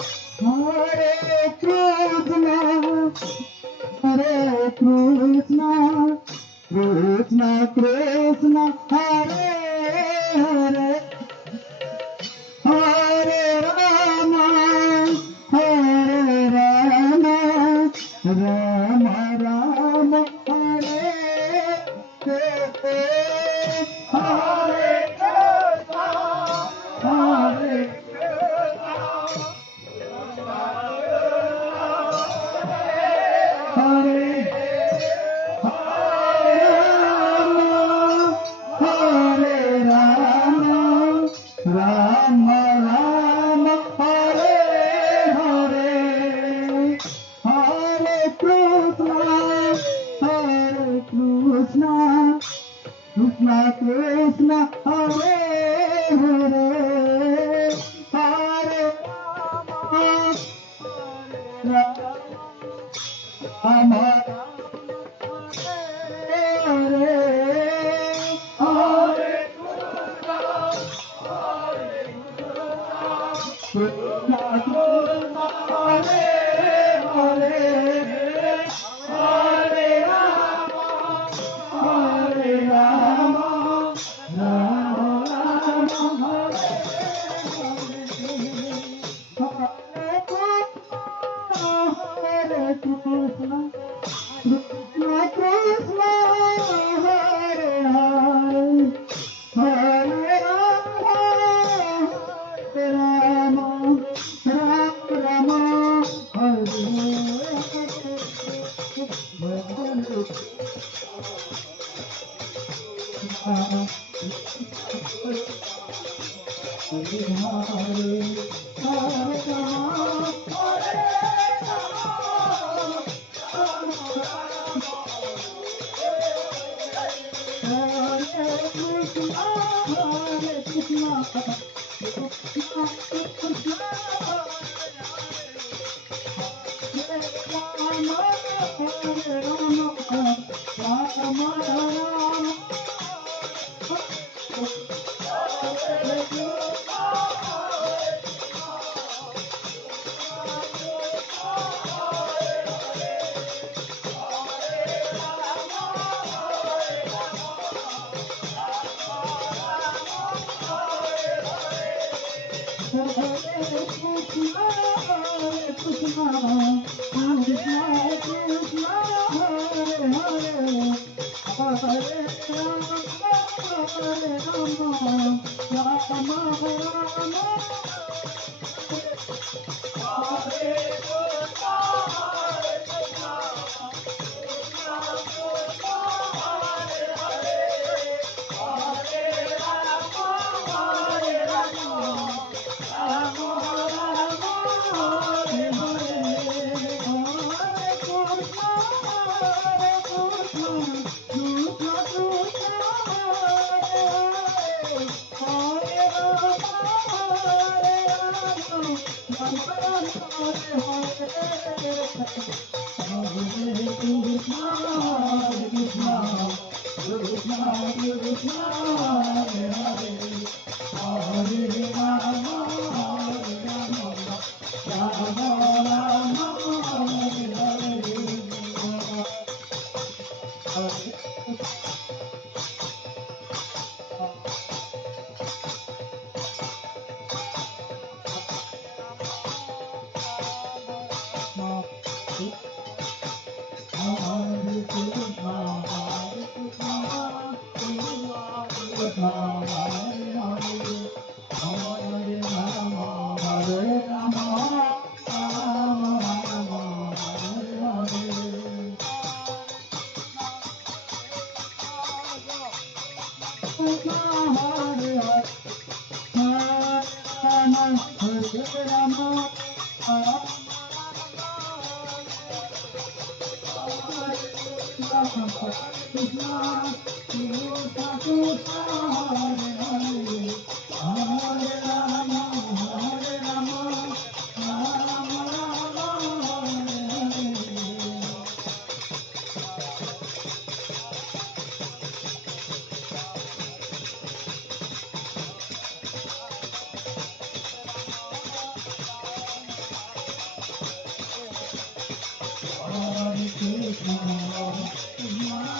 Hare Krishna, Hare Krishna, Krishna Krishna, Hare Hare, Hare Rama, Hare Rama, Rama Rama, Hare Hare, Hare Krishna, Hare Hare Hare Rama, Rama Rama, Hare Hare, Hare Krishna, Krishna Krishna, Hare Hare, Hare Rama, Rama Hare Hare, Krishna Krishna, Hare Hare, Hare Rama, Hare Rama, Rama Rama, Hare Krishna, Krishna Krishna, Hare Hare, Hare Rama, Rama Rama, Hare Rama, Rama, Rama,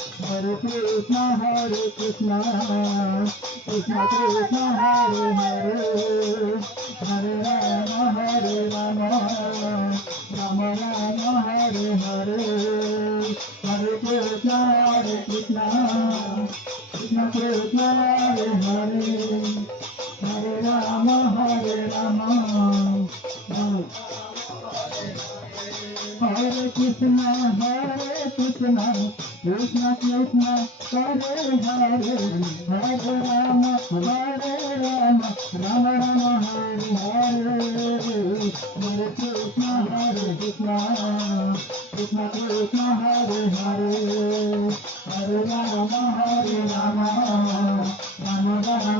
Hare Krishna, Hare Krishna, Krishna Hare Hare, Hare Rama, Hare Rama, Rama Rama, Hare Hare. Krishna, Hare Krishna, Krishna Krishna, Hare Hare. Hare Rama, Rama Rama, Hare Hare, Hare Krishna, Krishna Krishna, Hare Hare, Hare Rama, Rama Rama, Hare Hare, Hare Krishna, Krishna Krishna, Hare Hare, Hare Rama, Rama Rama, Hare Hare, Hare Krishna, Krishna Krishna, Hare Hare, Hare Rama, Hare Krishna, Krishna Krishna, Hare Hare, Hare Rama, Rama Rama, Hare Hare, Hare Krishna, Krishna Krishna, Hare Hare, Hare Rama, Rama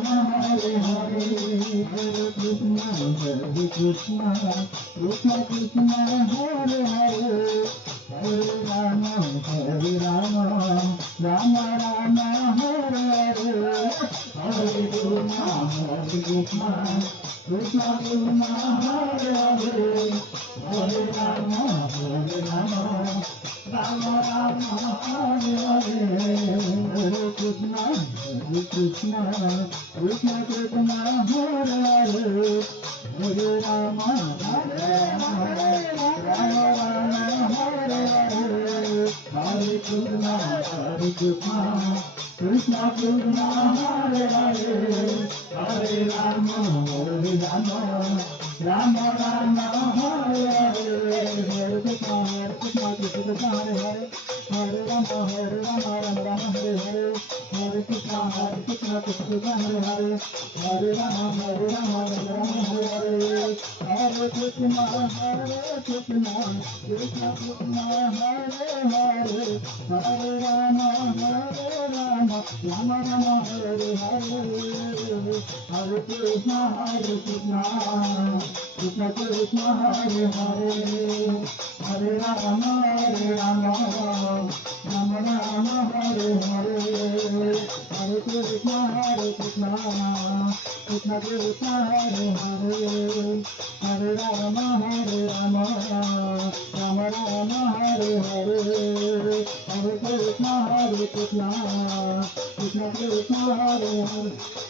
Rama, Hare Hare, Hare Krishna, Krishna Krishna, Hare Hare, Hare Rama, Rama Rama, Hare Hare, Hare Krishna, Krishna Krishna, Hare Hare, Hare Rama, Rama Rama, Hare Hare, Hare Krishna, Krishna Krishna, Hare Hare, Hare Rama, Rama Rama, Hare Hare, Hare Krishna, Krishna Krishna, Hare Hare, Hare Rama, Rama Rama, Hare Hare, Hare Krishna, Krishna Hare Hare, Hare Rama, Rama Rama, Hare Hare, Hare Krishna, Krishna Hare Hare, Hare Rama, Rama Rama, Hare Hare, Hare Krishna, Krishna Krishna, Hare Hare, Hare Rama, Rama Rama, Hare Hare, Hare Krishna, Krishna Krishna, Hare Hare, Hare Rama, Rama Rama, Hare Hare, Hare Krishna, Krishna Krishna, Hare Hare, Hare Rama, Rama Rama, Hare Hare, Hare Krishna, Krishna Krishna, Hare Hare.